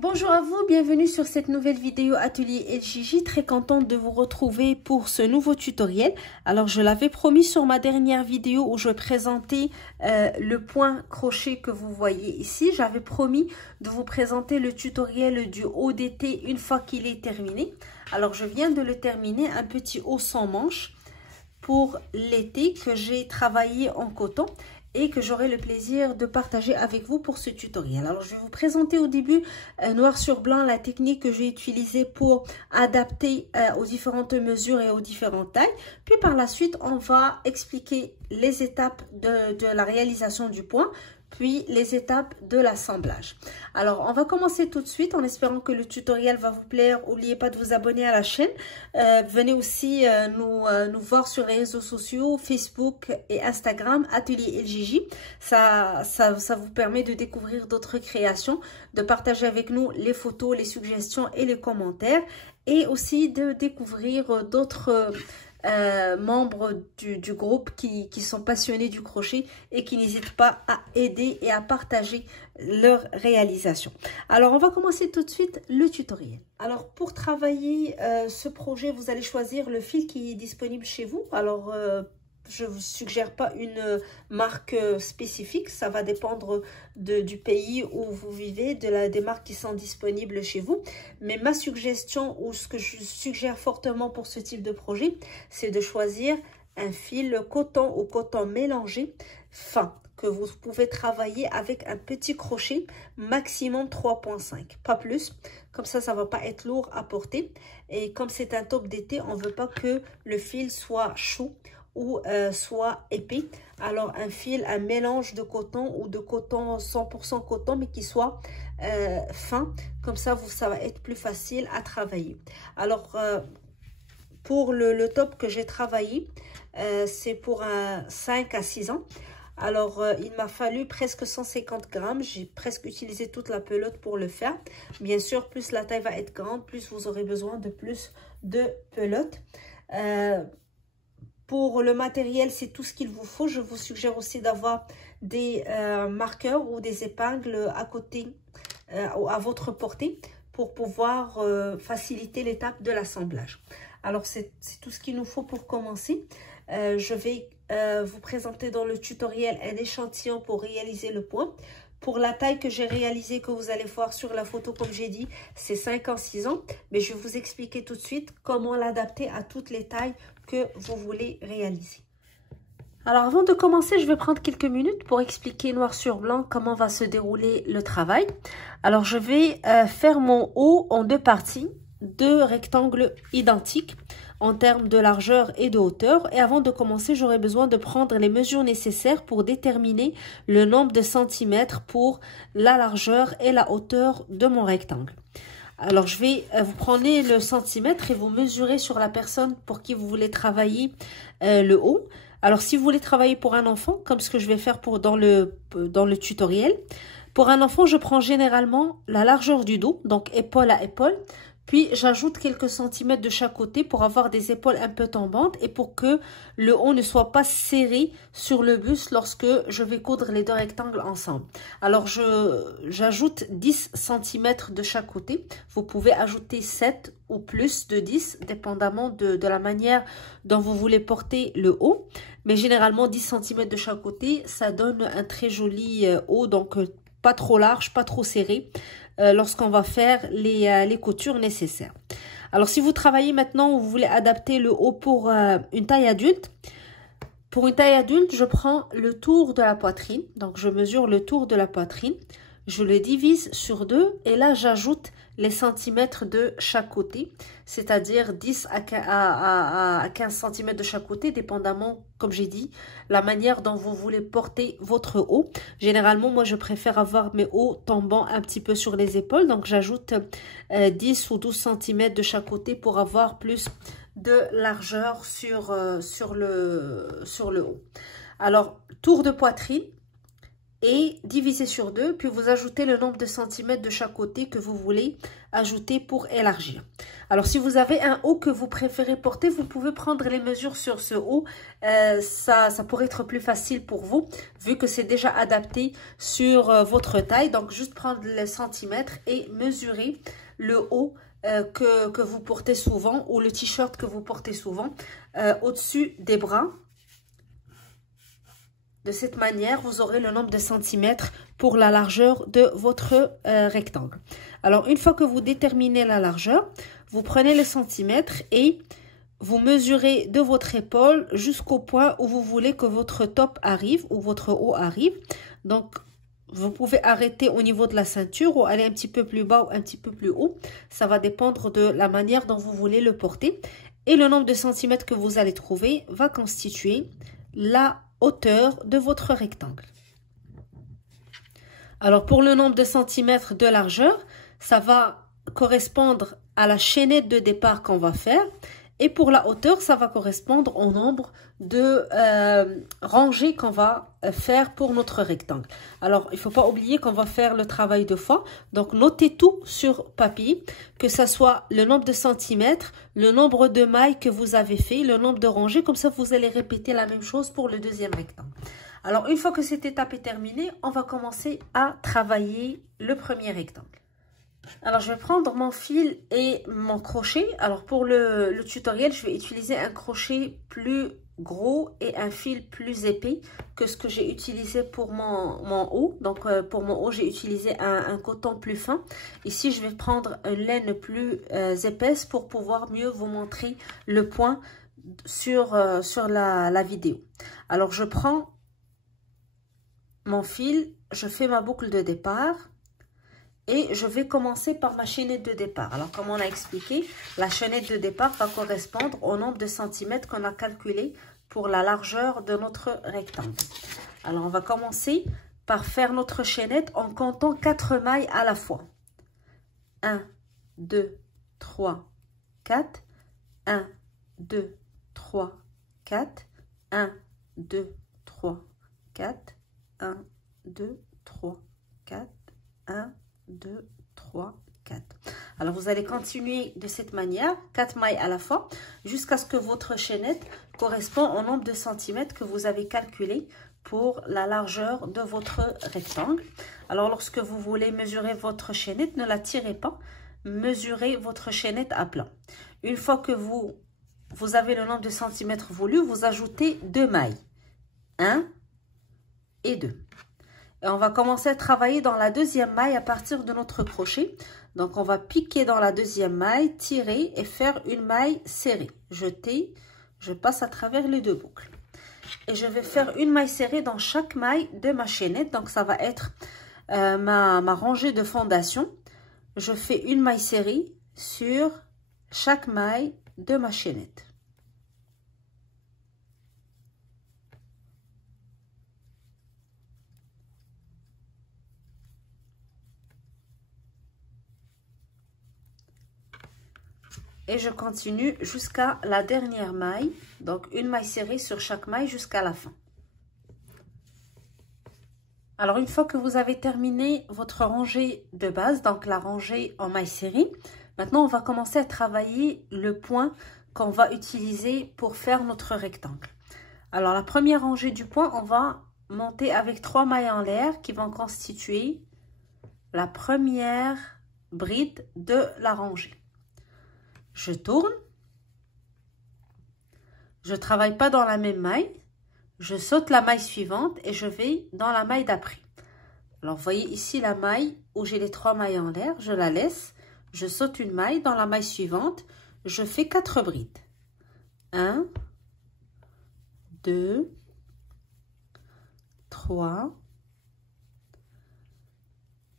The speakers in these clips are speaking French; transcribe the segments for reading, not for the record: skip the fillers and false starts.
Bonjour à vous, bienvenue sur cette nouvelle vidéo Atelier LJJ. Très contente de vous retrouver pour ce nouveau tutoriel. Alors je l'avais promis sur ma dernière vidéo où je présentais le point crochet que vous voyez ici. J'avais promis de vous présenter le tutoriel du haut d'été une fois qu'il est terminé. Alors je viens de le terminer, un petit haut sans manche pour l'été que j'ai travaillé en coton et que j'aurai le plaisir de partager avec vous pour ce tutoriel. Alors je vais vous présenter au début noir sur blanc la technique que j'ai utilisée pour adapter aux différentes mesures et aux différentes tailles. Puis par la suite on va expliquer les étapes de la réalisation du point, puis les étapes de l'assemblage. Alors on va commencer tout de suite en espérant que le tutoriel va vous plaire. N'oubliez pas de vous abonner à la chaîne. Venez aussi nous voir sur les réseaux sociaux Facebook et Instagram Atelier LJJ. Ça vous permet de découvrir d'autres créations, de partager avec nous les photos, les suggestions et les commentaires, et aussi de découvrir d'autres membres du groupe qui sont passionnés du crochet et qui n'hésitent pas à aider et à partager leur réalisation. Alors on va commencer tout de suite le tutoriel. Alors pour travailler ce projet, vous allez choisir le fil qui est disponible chez vous. Alors je ne vous suggère pas une marque spécifique, ça va dépendre du pays où vous vivez, des marques qui sont disponibles chez vous. Mais ma suggestion, ou ce que je suggère fortement pour ce type de projet, c'est de choisir un fil coton ou coton mélangé fin, que vous pouvez travailler avec un petit crochet, maximum 3,5, pas plus. Comme ça ne va pas être lourd à porter. Et comme c'est un top d'été, on ne veut pas que le fil soit chaud ou soit épais. Alors un fil, un mélange de coton ou de coton 100% coton, mais qui soit fin, comme ça ça va être plus facile à travailler. Alors pour le top que j'ai travaillé, c'est pour un 5 à 6 ans. Alors il m'a fallu presque 150 grammes, j'ai presque utilisé toute la pelote pour le faire. Bien sûr, plus la taille va être grande, plus vous aurez besoin de plus de pelote. Pour le matériel, c'est tout ce qu'il vous faut. Je vous suggère aussi d'avoir des marqueurs ou des épingles à côté, à votre portée, pour pouvoir faciliter l'étape de l'assemblage. Alors, c'est tout ce qu'il nous faut pour commencer. Je vais vous présenter dans le tutoriel un échantillon pour réaliser le point. Pour la taille que j'ai réalisée, que vous allez voir sur la photo, comme j'ai dit, c'est 5 ans, 6 ans. Mais je vais vous expliquer tout de suite comment l'adapter à toutes les tailles que vous voulez réaliser. Alors avant de commencer, je vais prendre quelques minutes pour expliquer noir sur blanc comment va se dérouler le travail. Alors je vais faire mon haut en deux parties, deux rectangles identiques en termes de largeur et de hauteur. Et avant de commencer, j'aurai besoin de prendre les mesures nécessaires pour déterminer le nombre de centimètres pour la largeur et la hauteur de mon rectangle. Alors, je vais vous prendre le centimètre et vous mesurer sur la personne pour qui vous voulez travailler le haut. Alors, si vous voulez travailler pour un enfant, comme ce que je vais faire dans le tutoriel, pour un enfant, je prends généralement la largeur du dos, donc épaule à épaule. Puis, j'ajoute quelques centimètres de chaque côté pour avoir des épaules un peu tombantes et pour que le haut ne soit pas serré sur le buste lorsque je vais coudre les deux rectangles ensemble. Alors, j'ajoute 10 centimètres de chaque côté. Vous pouvez ajouter 7 ou plus de 10, dépendamment de la manière dont vous voulez porter le haut. Mais généralement, 10 centimètres de chaque côté, ça donne un très joli haut, donc pas trop large, pas trop serré. Lorsqu'on va faire les coutures nécessaires. Alors, si vous travaillez maintenant ou vous voulez adapter le haut pour une taille adulte, pour une taille adulte, je prends le tour de la poitrine. Donc, je mesure le tour de la poitrine. Je le divise sur 2 et là, j'ajoute les centimètres de chaque côté, c'est-à-dire 10 à 15 cm de chaque côté, dépendamment, comme j'ai dit, la manière dont vous voulez porter votre haut. Généralement, moi, je préfère avoir mes hauts tombant un petit peu sur les épaules, donc j'ajoute 10 ou 12 cm de chaque côté pour avoir plus de largeur sur le haut. Alors, tour de poitrine, et divisez sur 2, puis vous ajoutez le nombre de centimètres de chaque côté que vous voulez ajouter pour élargir. Alors, si vous avez un haut que vous préférez porter, vous pouvez prendre les mesures sur ce haut. Ça pourrait être plus facile pour vous, vu que c'est déjà adapté sur votre taille. Donc, juste prendre les centimètres et mesurer le haut que vous portez souvent ou le t-shirt que vous portez souvent au-dessus des bras. De cette manière, vous aurez le nombre de centimètres pour la largeur de votre rectangle. Alors, une fois que vous déterminez la largeur, vous prenez les centimètres et vous mesurez de votre épaule jusqu'au point où vous voulez que votre top arrive ou votre haut arrive. Donc, vous pouvez arrêter au niveau de la ceinture ou aller un petit peu plus bas ou un petit peu plus haut. Ça va dépendre de la manière dont vous voulez le porter. Et le nombre de centimètres que vous allez trouver va constituer la hauteur de votre rectangle. Alors, pour le nombre de centimètres de largeur, ça va correspondre à la chaînette de départ qu'on va faire. Et pour la hauteur, ça va correspondre au nombre de rangées qu'on va faire pour notre rectangle. Alors, il ne faut pas oublier qu'on va faire le travail 2 fois. Donc, notez tout sur papier, que ce soit le nombre de centimètres, le nombre de mailles que vous avez fait, le nombre de rangées. Comme ça, vous allez répéter la même chose pour le deuxième rectangle. Alors, une fois que cette étape est terminée, on va commencer à travailler le premier rectangle. Alors, je vais prendre mon fil et mon crochet. Alors, pour le tutoriel, je vais utiliser un crochet plus gros et un fil plus épais que ce que j'ai utilisé pour mon haut. Donc, pour mon haut, j'ai utilisé un coton plus fin. Ici, je vais prendre une laine plus épaisse pour pouvoir mieux vous montrer le point sur la vidéo. Alors, je prends mon fil, je fais ma boucle de départ. Et je vais commencer par ma chaînette de départ. Alors, comme on a expliqué, la chaînette de départ va correspondre au nombre de centimètres qu'on a calculé pour la largeur de notre rectangle. Alors, on va commencer par faire notre chaînette en comptant 4 mailles à la fois. 1, 2, 3, 4. 1, 2, 3, 4. 1, 2, 3, 4. 1, 2, 3, 4. 1, 2, 3, 4. Alors, vous allez continuer de cette manière, 4 mailles à la fois, jusqu'à ce que votre chaînette corresponde au nombre de centimètres que vous avez calculé pour la largeur de votre rectangle. Alors, lorsque vous voulez mesurer votre chaînette, ne la tirez pas, mesurez votre chaînette à plat. Une fois que vous avez le nombre de centimètres voulu, vous ajoutez 2 mailles, 1 et 2. Et on va commencer à travailler dans la deuxième maille à partir de notre crochet. Donc, on va piquer dans la deuxième maille, tirer et faire une maille serrée. Jeter, je passe à travers les 2 boucles. Et je vais faire une maille serrée dans chaque maille de ma chaînette. Donc, ça va être ma rangée de fondation. Je fais une maille serrée sur chaque maille de ma chaînette. Et je continue jusqu'à la dernière maille. Donc, une maille serrée sur chaque maille jusqu'à la fin. Alors, une fois que vous avez terminé votre rangée de base, donc la rangée en maille serrée, maintenant, on va commencer à travailler le point qu'on va utiliser pour faire notre rectangle. Alors, la première rangée du point, on va monter avec 3 mailles en l'air qui vont constituer la première bride de la rangée. Je tourne, je ne travaille pas dans la même maille, je saute la maille suivante et je vais dans la maille d'après. Alors, vous voyez ici la maille où j'ai les 3 mailles en l'air, je la laisse, je saute une maille dans la maille suivante, je fais 4 brides. 1, 2, 3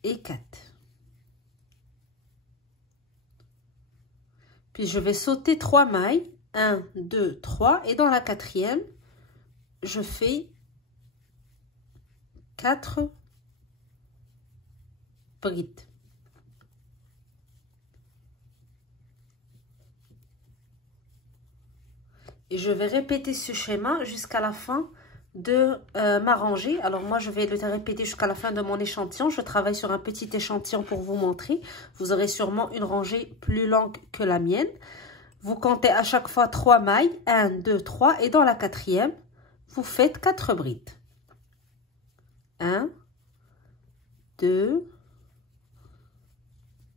et 4. Puis, je vais sauter 3 mailles, 1, 2, 3. Et dans la 4e, je fais 4 brides. Et je vais répéter ce schéma jusqu'à la fin de ma rangée. Alors moi, je vais le répéter jusqu'à la fin de mon échantillon. Je travaille sur un petit échantillon pour vous montrer. Vous aurez sûrement une rangée plus longue que la mienne. Vous comptez à chaque fois 3 mailles. 1, 2, 3. Et dans la quatrième, vous faites 4 brides. 1, 2,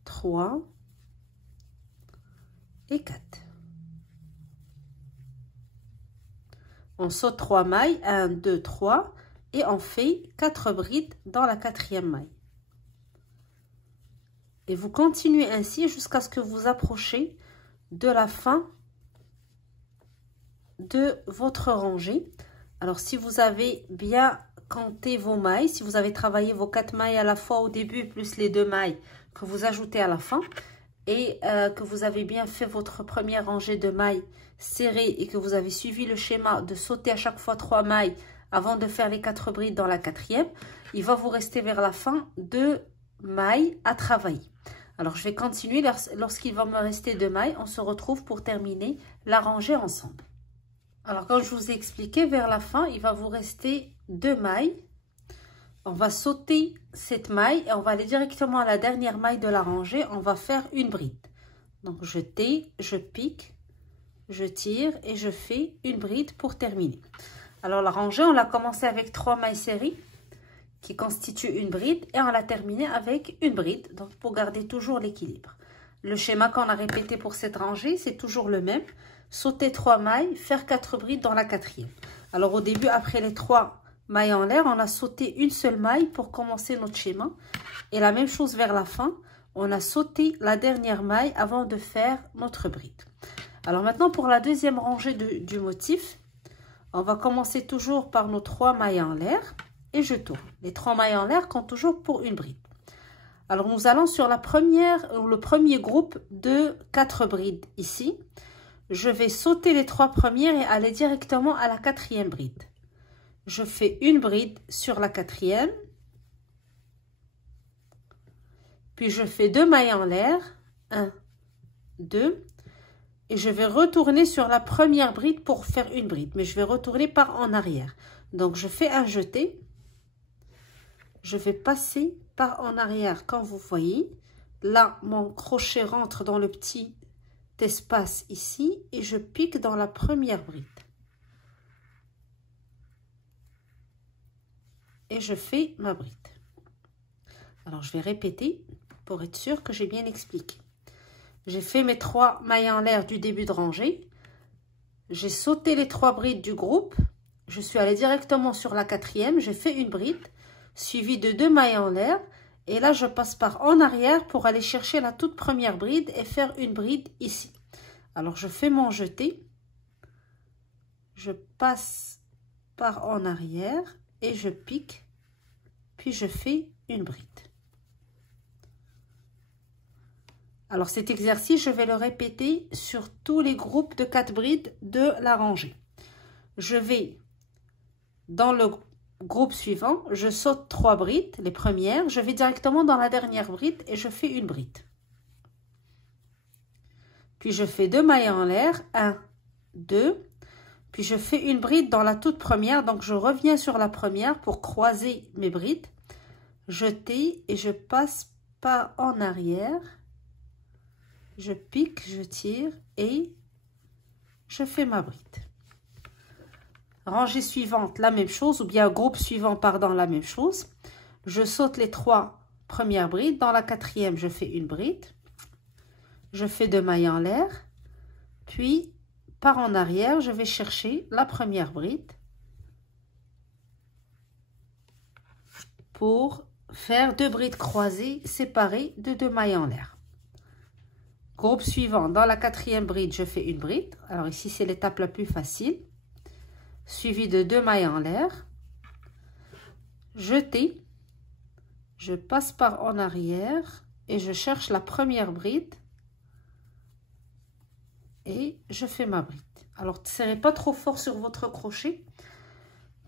3 et 4. On saute 3 mailles, 1, 2, 3 et on fait 4 brides dans la quatrième maille. Et vous continuez ainsi jusqu'à ce que vous approchiez de la fin de votre rangée. Alors si vous avez bien compté vos mailles, si vous avez travaillé vos 4 mailles à la fois au début plus les 2 mailles que vous ajoutez à la fin et que vous avez bien fait votre première rangée de mailles serrées et que vous avez suivi le schéma de sauter à chaque fois 3 mailles avant de faire les 4 brides dans la quatrième, il va vous rester vers la fin 2 mailles à travailler. Alors je vais continuer, lorsqu'il va me rester 2 mailles, on se retrouve pour terminer la rangée ensemble. Alors comme je vous ai expliqué, vers la fin, il va vous rester 2 mailles. On va sauter cette maille et on va aller directement à la dernière maille de la rangée. On va faire une bride. Donc je pique, je tire et je fais une bride pour terminer. Alors la rangée, on l'a commencé avec 3 mailles serrées qui constituent une bride et on l'a terminée avec une bride. Donc pour garder toujours l'équilibre. Le schéma qu'on a répété pour cette rangée, c'est toujours le même. Sauter 3 mailles, faire 4 brides dans la quatrième. Alors au début, après les 3 mailles en l'air, on a sauté une seule maille pour commencer notre schéma. Et la même chose vers la fin, on a sauté la dernière maille avant de faire notre bride. Alors maintenant, pour la deuxième rangée du motif, on va commencer toujours par nos 3 mailles en l'air et je tourne. Les 3 mailles en l'air comptent toujours pour une bride. Alors nous allons sur le premier groupe de 4 brides ici. Je vais sauter les 3 premières et aller directement à la quatrième bride. Je fais une bride sur la quatrième. Puis je fais 2 mailles en l'air. 1, 2. Et je vais retourner sur la première bride pour faire une bride. Mais je vais retourner par en arrière. Donc je fais un jeté. Je vais passer par en arrière comme vous voyez. Là, mon crochet rentre dans le petit espace ici et je pique dans la première bride. Et je fais ma bride. Alors je vais répéter pour être sûr que j'ai bien expliqué. J'ai fait mes 3 mailles en l'air du début de rangée. J'ai sauté les 3 brides du groupe. Je suis allée directement sur la quatrième. J'ai fait une bride suivie de 2 mailles en l'air. Et là, je passe par en arrière pour aller chercher la toute première bride et faire une bride ici. Alors, je fais mon jeté. Je passe par en arrière et je pique. Puis, je fais une bride. Alors, cet exercice, je vais le répéter sur tous les groupes de 4 brides de la rangée. Je vais dans le groupe suivant, je saute 3 brides, les premières. Je vais directement dans la dernière bride et je fais une bride. Puis, je fais 2 mailles en l'air. 1, 2. Puis, je fais une bride dans la toute première. Donc, je reviens sur la première pour croiser mes brides. Jeter et je passe par en arrière. Je pique, je tire et je fais ma bride. Rangée suivante, la même chose, ou bien groupe suivant, pardon, la même chose. Je saute les 3 premières brides. Dans la quatrième, je fais une bride. Je fais 2 mailles en l'air. Puis, par en arrière, je vais chercher la première bride pour faire 2 brides croisées séparées de 2 mailles en l'air. Groupe suivant, dans la quatrième bride, je fais une bride. Alors ici, c'est l'étape la plus facile. Suivi de 2 mailles en l'air. Jeter. Je passe par en arrière et je cherche la première bride. Et je fais ma bride. Alors, ne serrez pas trop fort sur votre crochet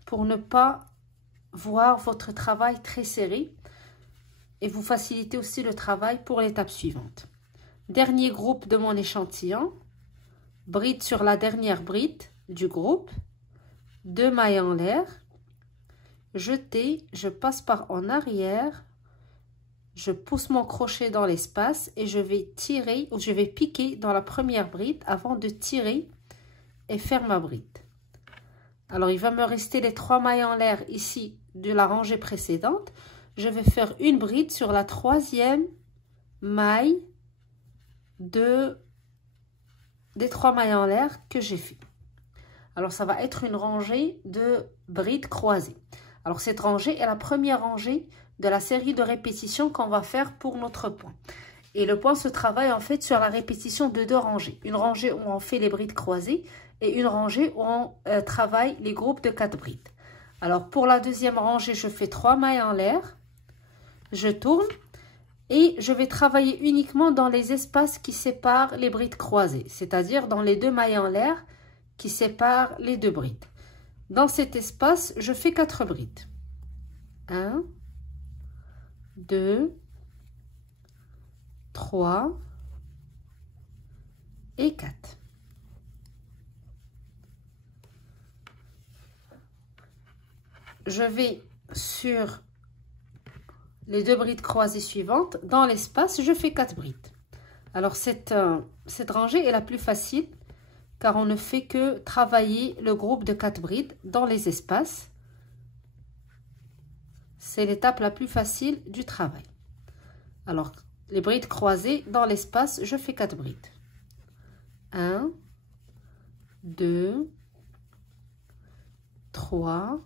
pour ne pas voir votre travail très serré. Et vous facilitez aussi le travail pour l'étape suivante. Dernier groupe de mon échantillon. Bride sur la dernière bride du groupe. 2 mailles en l'air, jeter, je passe par en arrière, je pousse mon crochet dans l'espace et je vais tirer ou je vais piquer dans la première bride avant de tirer et faire ma bride. Alors il va me rester les 3 mailles en l'air ici de la rangée précédente. Je vais faire une bride sur la 3e maille des 3 mailles en l'air que j'ai fait. Alors ça va être une rangée de brides croisées. Alors cette rangée est la première rangée de la série de répétitions qu'on va faire pour notre point. Et le point se travaille en fait sur la répétition de 2 rangées. Une rangée où on fait les brides croisées et une rangée où on travaille les groupes de 4 brides. Alors pour la deuxième rangée, je fais 3 mailles en l'air, je tourne et je vais travailler uniquement dans les espaces qui séparent les brides croisées, c'est-à-dire dans les 2 mailles en l'air qui séparent les 2 brides. Dans cet espace, je fais 4 brides. 1, 2, 3 et 4. Je vais sur les 2 brides croisées suivantes. Dans l'espace, je fais 4 brides. Alors, cette rangée est la plus facile car on ne fait que travailler le groupe de 4 brides dans les espaces. C'est l'étape la plus facile du travail. Alors, les brides croisées dans l'espace, je fais 4 brides. 1, 2, 3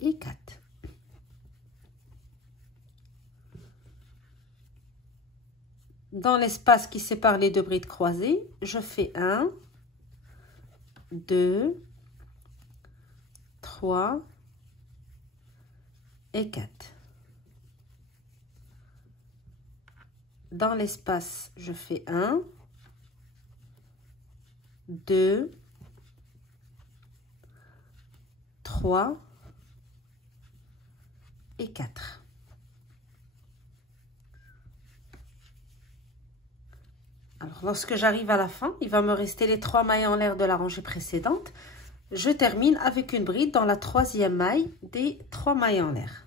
et 4. Dans l'espace qui sépare les 2 brides croisées, je fais 1, 2, 3 et 4. Dans l'espace, je fais 1, 2, 3 et 4. Alors, lorsque j'arrive à la fin, il va me rester les 3 mailles en l'air de la rangée précédente. Je termine avec une bride dans la 3e maille des 3 mailles en l'air.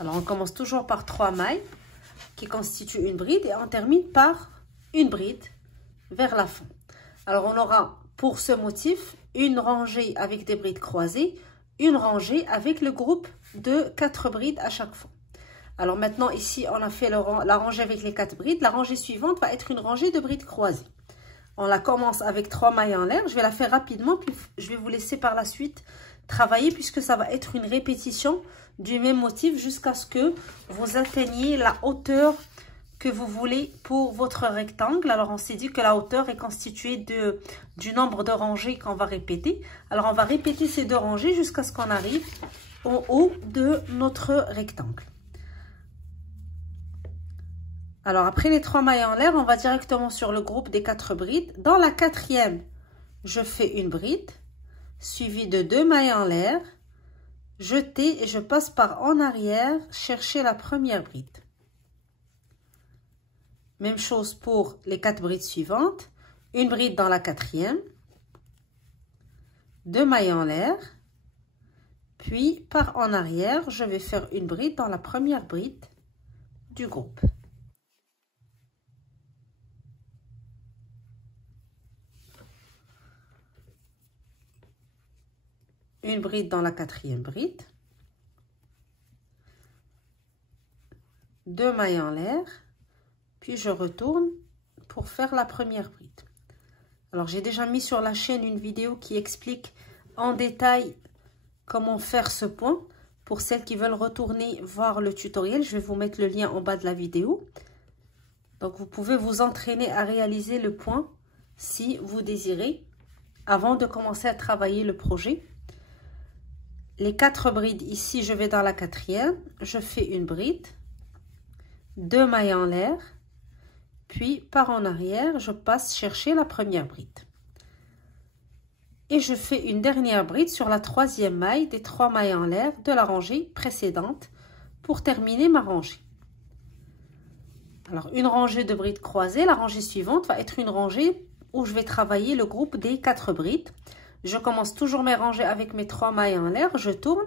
Alors, on commence toujours par 3 mailles qui constituent une bride et on termine par une bride vers la fin. Alors, on aura pour ce motif une rangée avec des brides croisées, une rangée avec le groupe de 4 brides à chaque fois. Alors maintenant, ici, on a fait la rangée avec les 4 brides. La rangée suivante va être une rangée de brides croisées. On la commence avec 3 mailles en l'air. Je vais la faire rapidement, puis je vais vous laisser par la suite travailler puisque ça va être une répétition du même motif jusqu'à ce que vous atteigniez la hauteur que vous voulez pour votre rectangle. Alors, on s'est dit que la hauteur est constituée du nombre de rangées qu'on va répéter. Alors, on va répéter ces 2 rangées jusqu'à ce qu'on arrive au haut de notre rectangle. Alors, après les 3 mailles en l'air, on va directement sur le groupe des 4 brides. Dans la 4e, je fais une bride, suivie de 2 mailles en l'air, jeter et je passe par en arrière, chercher la première bride. Même chose pour les 4 brides suivantes. Une bride dans la 4e, 2 mailles en l'air, puis par en arrière, je vais faire une bride dans la première bride du groupe. Une bride dans la 4e bride, 2 mailles en l'air, puis je retourne pour faire la première bride. Alors j'ai déjà mis sur la chaîne une vidéo qui explique en détail comment faire ce point. Pour celles qui veulent retourner voir le tutoriel, je vais vous mettre le lien en bas de la vidéo. Donc vous pouvez vous entraîner à réaliser le point si vous désirez avant de commencer à travailler le projet. Les 4 brides, ici je vais dans la 4e, je fais une bride, 2 mailles en l'air, puis par en arrière, je passe chercher la première bride. Et je fais une dernière bride sur la 3e maille des 3 mailles en l'air de la rangée précédente pour terminer ma rangée. Alors, une rangée de brides croisées, la rangée suivante va être une rangée où je vais travailler le groupe des 4 brides. je commence toujours mes rangées avec mes 3 mailles en l'air, je tourne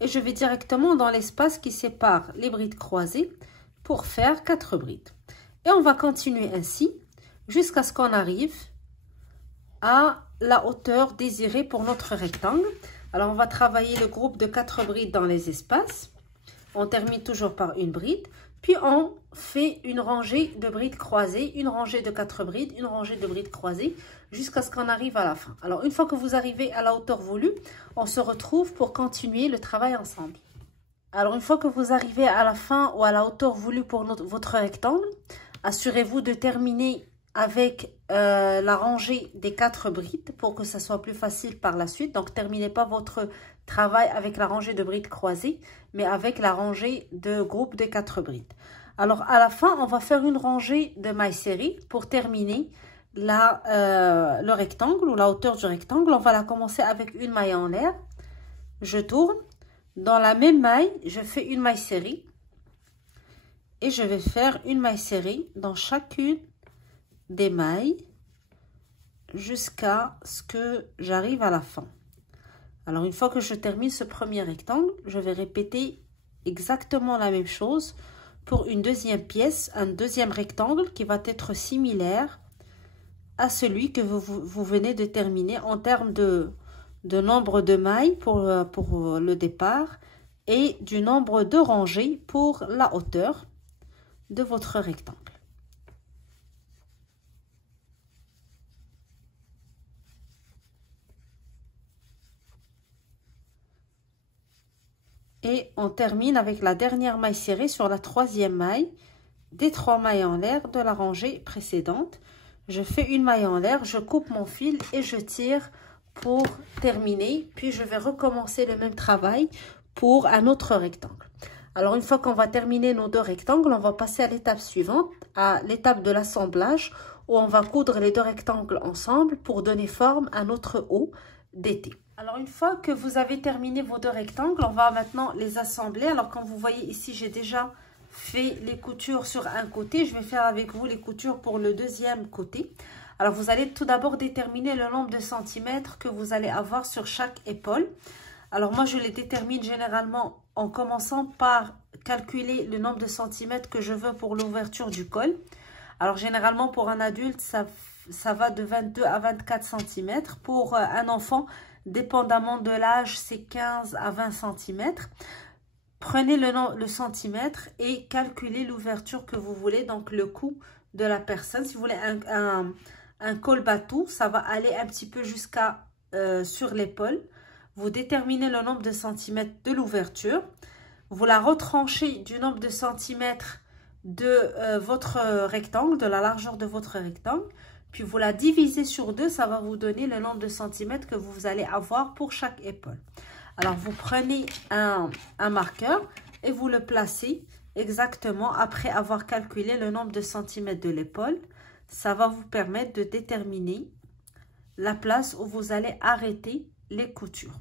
et je vais directement dans l'espace qui sépare les brides croisées pour faire 4 brides. Et on va continuer ainsi jusqu'à ce qu'on arrive à la hauteur désirée pour notre rectangle. Alors on va travailler le groupe de 4 brides dans les espaces. On termine toujours par une bride, puis on fait une rangée de brides croisées, une rangée de 4 brides, une rangée de brides croisées, jusqu'à ce qu'on arrive à la fin. Alors une fois que vous arrivez à la hauteur voulue, on se retrouve pour continuer le travail ensemble. Alors une fois que vous arrivez à la fin ou à la hauteur voulue pour votre rectangle, assurez-vous de terminer avec la rangée des 4 brides pour que ça soit plus facile par la suite. Donc terminez pas votre travail avec la rangée de brides croisées, mais avec la rangée de groupe de 4 brides. Alors à la fin, on va faire une rangée de mailles serrées pour terminer le rectangle ou la hauteur du rectangle. On va la commencer avec une maille en l'air. Je tourne. Dans la même maille, je fais une maille serrée. Et je vais faire une maille serrée dans chacune des mailles jusqu'à ce que j'arrive à la fin. Alors une fois que je termine ce premier rectangle, je vais répéter exactement la même chose pour une deuxième pièce, un deuxième rectangle qui va être similaire à celui que vous venez de terminer en termes de nombre de mailles pour le départ et du nombre de rangées pour la hauteur de votre rectangle. Et on termine avec la dernière maille serrée sur la troisième maille des 3 mailles en l'air de la rangée précédente. Je fais une maille en l'air, je coupe mon fil et je tire pour terminer. Puis je vais recommencer le même travail pour un autre rectangle. Alors une fois qu'on va terminer nos 2 rectangles, on va passer à l'étape suivante, à l'étape de l'assemblage où on va coudre les 2 rectangles ensemble pour donner forme à notre haut d'été. Alors une fois que vous avez terminé vos 2 rectangles, on va maintenant les assembler. Alors comme vous voyez ici, j'ai déjà fait les coutures sur un côté. Je vais faire avec vous les coutures pour le deuxième côté. Alors vous allez tout d'abord déterminer le nombre de centimètres que vous allez avoir sur chaque épaule. Alors moi je les détermine généralement en commençant par calculer le nombre de centimètres que je veux pour l'ouverture du col. Alors généralement pour un adulte ça va de 22 à 24 cm. Pour un enfant, dépendamment de l'âge, c'est 15 à 20 cm. Prenez le centimètre et calculez l'ouverture que vous voulez, donc le cou de la personne. Si vous voulez un col bateau, ça va aller un petit peu jusqu'à sur l'épaule. Vous déterminez le nombre de centimètres de l'ouverture. Vous la retranchez du nombre de centimètres de votre rectangle, de la largeur de votre rectangle. Puis vous la divisez sur 2, ça va vous donner le nombre de centimètres que vous allez avoir pour chaque épaule. Alors vous prenez un marqueur et vous le placez exactement après avoir calculé le nombre de centimètres de l'épaule. Ça va vous permettre de déterminer la place où vous allez arrêter les coutures.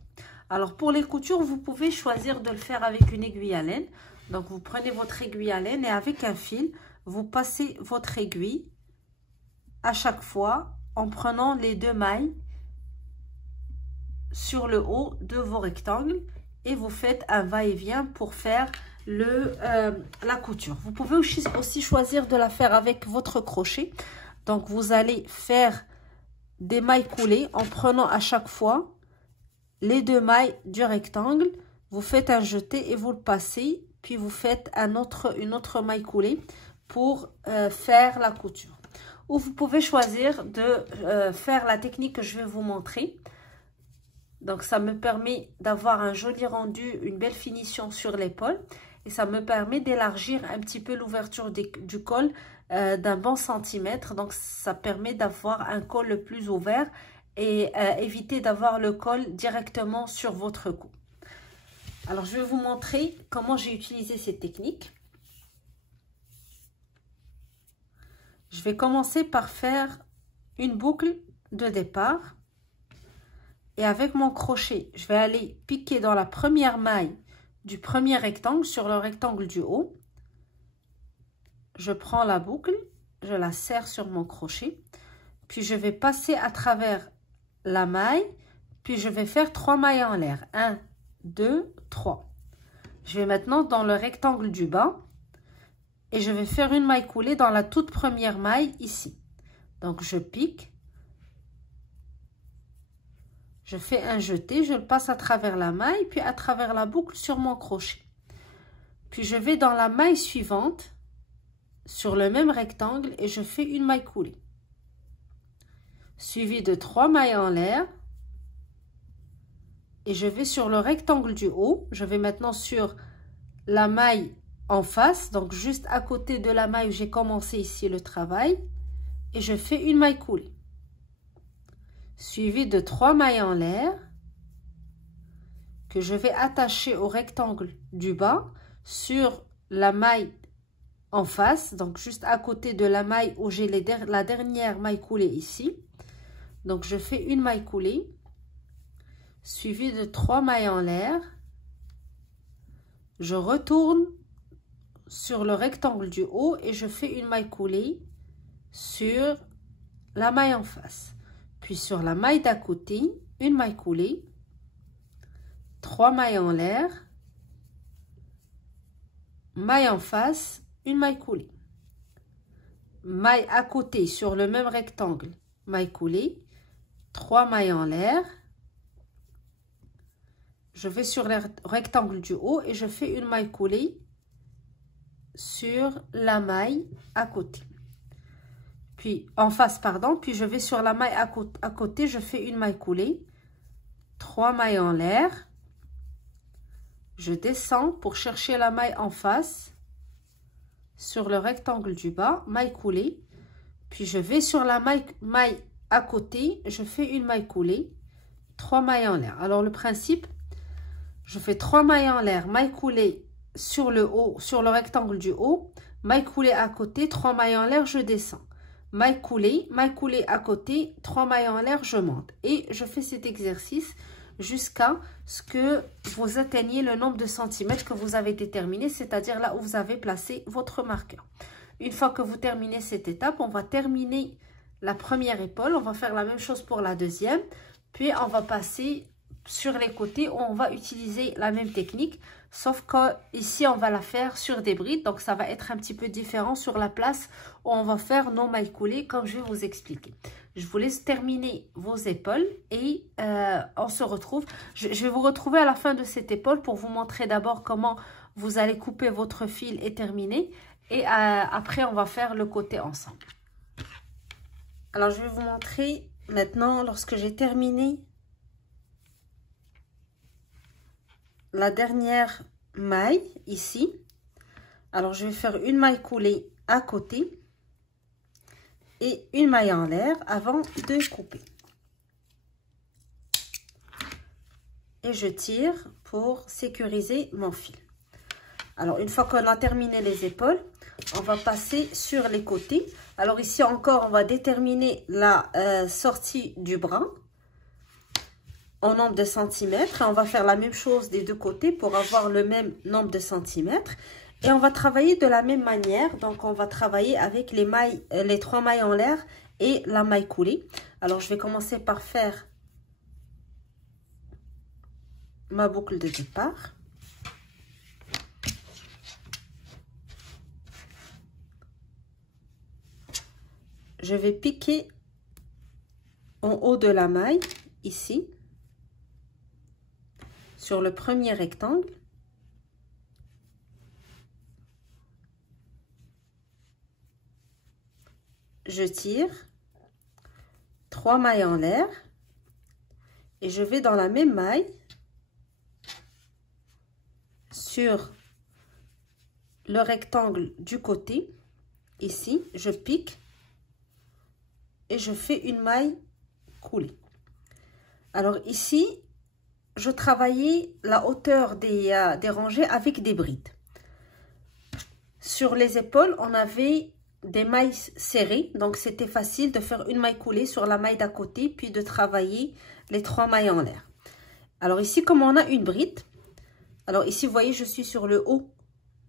Alors pour les coutures, vous pouvez choisir de le faire avec une aiguille à laine. Donc vous prenez votre aiguille à laine et avec un fil, vous passez votre aiguille à chaque fois en prenant les 2 mailles sur le haut de vos rectangles et vous faites un va-et-vient pour faire la couture. Vous pouvez aussi choisir de la faire avec votre crochet. Donc vous allez faire des mailles coulées en prenant à chaque fois les 2 mailles du rectangle, vous faites un jeté et vous le passez, puis vous faites une autre maille coulée pour faire la couture. Ou vous pouvez choisir de faire la technique que je vais vous montrer. Donc ça me permet d'avoir un joli rendu, une belle finition sur l'épaule et ça me permet d'élargir un petit peu l'ouverture du col d'un bon centimètre. Donc ça permet d'avoir un col le plus ouvert et éviter d'avoir le col directement sur votre cou. Alors je vais vous montrer comment j'ai utilisé cette technique. Je vais commencer par faire une boucle de départ. Et avec mon crochet, je vais aller piquer dans la première maille du premier rectangle sur le rectangle du haut. Je prends la boucle, je la serre sur mon crochet. Puis je vais passer à travers la maille, puis je vais faire 3 mailles en l'air. 1, 2, 3. Je vais maintenant dans le rectangle du bas et je vais faire une maille coulée dans la toute première maille ici. Donc je pique, je fais un jeté, je le passe à travers la maille, puis à travers la boucle sur mon crochet. Puis je vais dans la maille suivante, sur le même rectangle, et je fais une maille coulée. Suivi de 3 mailles en l'air. Et je vais sur le rectangle du haut. Je vais maintenant sur la maille en face, donc juste à côté de la maille où j'ai commencé ici le travail. Et je fais une maille coulée. Suivi de 3 mailles en l'air que je vais attacher au rectangle du bas sur la maille en face, donc juste à côté de la maille où j'ai la dernière maille coulée ici. Donc je fais une maille coulée suivi de 3 mailles en l'air. Je retourne sur le rectangle du haut et je fais une maille coulée sur la maille en face. Puis sur la maille d'à côté, une maille coulée, 3 mailles en l'air, maille en face, une maille coulée. Maille à côté sur le même rectangle, maille coulée, 3 mailles en l'air. Je vais sur le rectangle du haut et je fais une maille coulée sur la maille à côté. Puis en face, pardon, puis je vais sur la maille à côté, je fais une maille coulée, 3 mailles en l'air. Je descends pour chercher la maille en face sur le rectangle du bas, maille coulée. Puis je vais sur la maille à côté, je fais une maille coulée, 3 mailles en l'air. Alors le principe, je fais 3 mailles en l'air, maille coulée sur le haut, sur le rectangle du haut, maille coulée à côté, 3 mailles en l'air, je descends. Maille coulée à côté, 3 mailles en l'air, je monte. Et je fais cet exercice jusqu'à ce que vous atteigniez le nombre de centimètres que vous avez déterminé, c'est-à-dire là où vous avez placé votre marqueur. Une fois que vous terminez cette étape, on va terminer la première épaule. On va faire la même chose pour la deuxième. Puis on va passer sur les côtés où on va utiliser la même technique, sauf qu'ici on va la faire sur des brides, donc ça va être un petit peu différent sur la place où on va faire nos mailles coulées comme je vais vous expliquer. Je vous laisse terminer vos épaules et on se retrouve. Je vais vous retrouver à la fin de cette épaule pour vous montrer d'abord comment vous allez couper votre fil et terminer, et après on va faire le côté ensemble. Alors je vais vous montrer maintenant lorsque j'ai terminé la dernière maille ici. Alors je vais faire une maille coulée à côté et une maille en l'air avant de couper, et je tire pour sécuriser mon fil. Alors une fois qu'on a terminé les épaules, on va passer sur les côtés. Alors ici encore on va déterminer la sortie du bras en nombre de centimètres. On va faire la même chose des deux côtés pour avoir le même nombre de centimètres. Et on va travailler de la même manière. Donc, on va travailler avec les mailles, les 3 mailles en l'air et la maille coulée. Alors, je vais commencer par faire ma boucle de départ. Je vais piquer en haut de la maille, ici, sur le premier rectangle. Je tire 3 mailles en l'air et je vais dans la même maille sur le rectangle du côté. Ici, je pique et je fais une maille coulée. Alors ici, je travaillais la hauteur des rangées avec des brides. Sur les épaules, on avait des mailles serrées, donc c'était facile de faire une maille coulée sur la maille d'à côté, puis de travailler les 3 mailles en l'air. Alors ici, comme on a une bride, alors ici, vous voyez, je suis sur le haut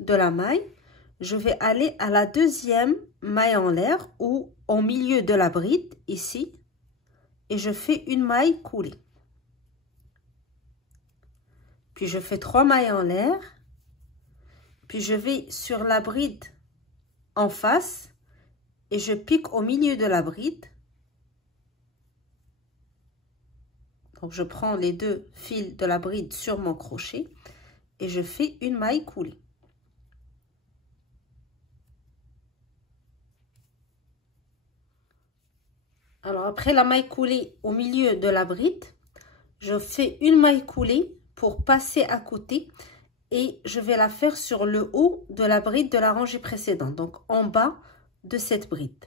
de la maille. Je vais aller à la deuxième maille en l'air ou au milieu de la bride, ici, et je fais une maille coulée. puis je fais 3 mailles en l'air, puis je vais sur la bride en face et je pique au milieu de la bride. Donc je prends les deux fils de la bride sur mon crochet et je fais une maille coulée. Alors après la maille coulée au milieu de la bride, je fais une maille coulée pour passer à côté et je vais la faire sur le haut de la bride de la rangée précédente, donc en bas de cette bride.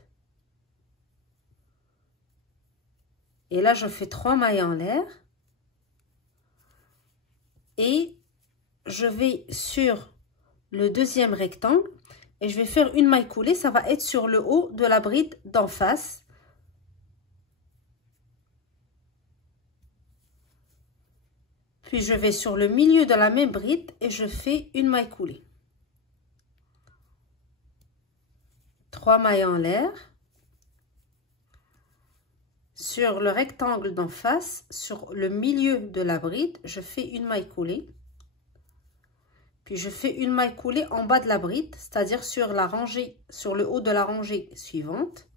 Et là je fais 3 mailles en l'air et je vais sur le deuxième rectangle et je vais faire une maille coulée, ça va être sur le haut de la bride d'en face. Puis je vais sur le milieu de la même bride et je fais une maille coulée. 3 mailles en l'air. Sur le rectangle d'en face, sur le milieu de la bride, je fais une maille coulée. Puis je fais une maille coulée en bas de la bride, c'est-à-dire sur la rangée, sur le haut de la rangée suivante.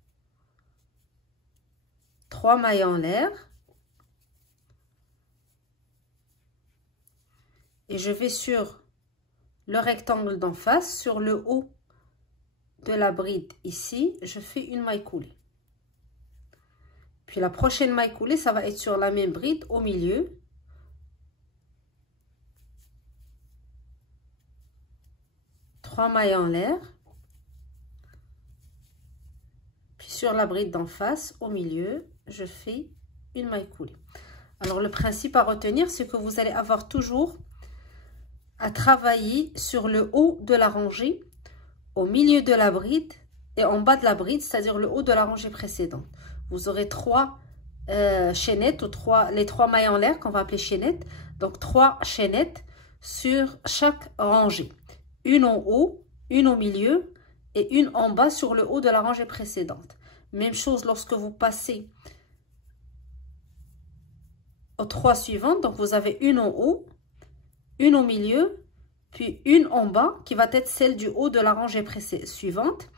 3 mailles en l'air. Et je vais sur le rectangle d'en face, sur le haut de la bride ici, je fais une maille coulée. Puis la prochaine maille coulée, ça va être sur la même bride au milieu. Trois mailles en l'air. Puis sur la bride d'en face, au milieu, je fais une maille coulée. Alors le principe à retenir, c'est que vous allez avoir toujours à travailler sur le haut de la rangée, au milieu de la bride et en bas de la bride, c'est-à-dire le haut de la rangée précédente. Vous aurez 3 chaînettes ou les 3 mailles en l'air qu'on va appeler chaînettes. Donc 3 chaînettes sur chaque rangée. Une en haut, une au milieu et une en bas sur le haut de la rangée précédente. Même chose lorsque vous passez aux 3 suivantes. Donc vous avez une en haut, une au milieu, puis une en bas qui va être celle du haut de la rangée suivante.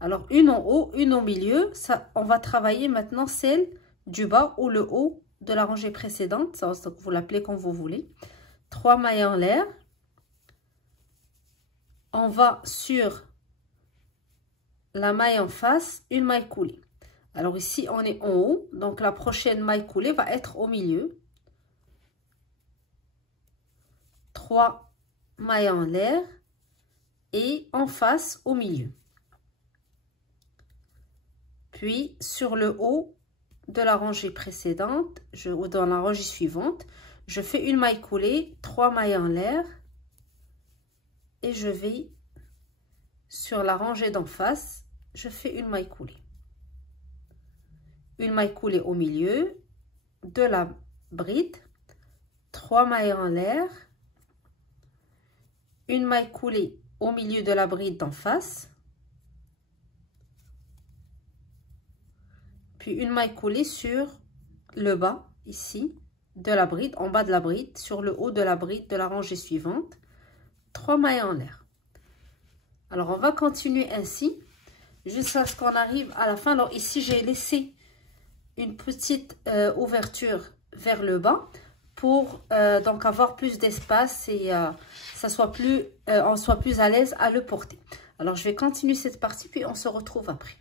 Alors une en haut, une au milieu, ça, on va travailler maintenant celle du bas ou le haut de la rangée précédente. Ça, vous l'appelez comme vous voulez. 3 mailles en l'air. On va sur la maille en face, une maille coulée. Alors ici on est en haut, donc la prochaine maille coulée va être au milieu. 3 mailles en l'air et en face au milieu. Puis sur le haut de la rangée précédente, ou dans la rangée suivante, je fais une maille coulée, 3 mailles en l'air et je vais sur la rangée d'en face, je fais une maille coulée. Une maille coulée au milieu de la bride, 3 mailles en l'air, une maille coulée au milieu de la bride d'en face, puis une maille coulée sur le bas ici de la bride, en bas de la bride, sur le haut de la bride de la rangée suivante, 3 mailles en l'air. Alors on va continuer ainsi jusqu'à ce qu'on arrive à la fin. Alors ici j'ai laissé une petite ouverture vers le bas pour donc avoir plus d'espace et ça soit plus, on soit plus à l'aise à le porter. Alors je vais continuer cette partie puis on se retrouve après.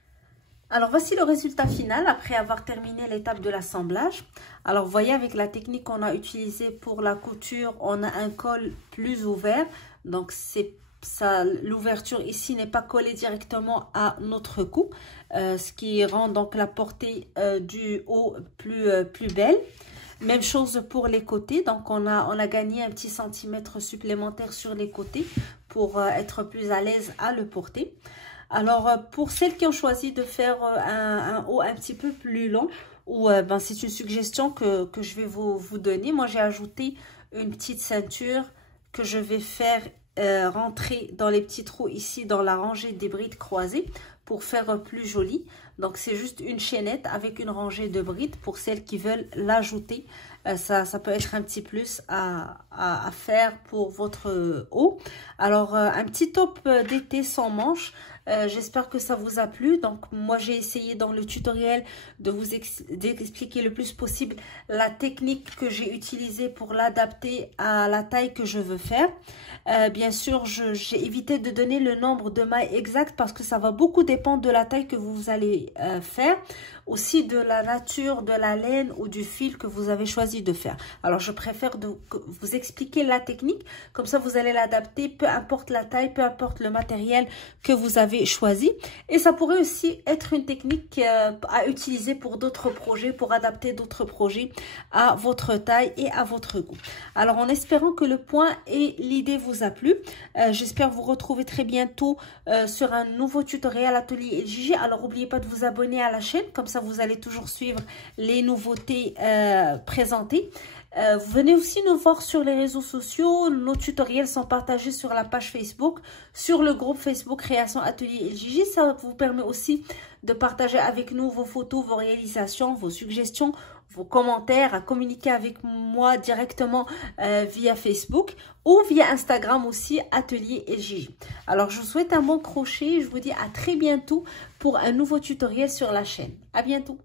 Alors voici le résultat final après avoir terminé l'étape de l'assemblage. Alors vous voyez avec la technique qu'on a utilisée pour la couture, on a un col plus ouvert. Donc c'est ça, l'ouverture ici n'est pas collée directement à notre cou, ce qui rend donc la portée du haut plus belle. Même chose pour les côtés, donc on a gagné un petit centimètre supplémentaire sur les côtés pour être plus à l'aise à le porter. Alors pour celles qui ont choisi de faire un haut un petit peu plus long, ou c'est une suggestion que je vais vous donner. Moi j'ai ajouté une petite ceinture que je vais faire rentrer dans les petits trous ici dans la rangée des brides croisées pour faire plus joli. Donc c'est juste une chaînette avec une rangée de brides pour celles qui veulent l'ajouter. Ça peut être un petit plus à faire pour votre haut. Alors un petit top d'été sans manches. J'espère que ça vous a plu. Donc moi j'ai essayé dans le tutoriel de vous expliquer le plus possible la technique que j'ai utilisée pour l'adapter à la taille que je veux faire. Bien sûr j'ai évité de donner le nombre de mailles exact parce que ça va beaucoup dépendre de la taille que vous allez faire, aussi de la nature de la laine ou du fil que vous avez choisi de faire. Alors je préfère vous expliquer la technique, comme ça vous allez l'adapter peu importe la taille, peu importe le matériel que vous avez choisi. Et ça pourrait aussi être une technique à utiliser pour d'autres projets, pour adapter d'autres projets à votre taille et à votre goût. Alors en espérant que le point et l'idée vous a plu, j'espère vous retrouver très bientôt sur un nouveau tutoriel Atelier LJJ. Alors n'oubliez pas de vous abonner à la chaîne, comme ça vous allez toujours suivre les nouveautés présentées. Vous venez aussi nous voir sur les réseaux sociaux. Nos tutoriels sont partagés sur la page Facebook, sur le groupe Facebook Création Atelier LJJ. Ça vous permet aussi de partager avec nous vos photos, vos réalisations, vos suggestions, vos commentaires, à communiquer avec moi directement via Facebook ou via Instagram aussi, Atelier LJJ. Alors, je vous souhaite un bon crochet. Je vous dis à très bientôt pour un nouveau tutoriel sur la chaîne. À bientôt.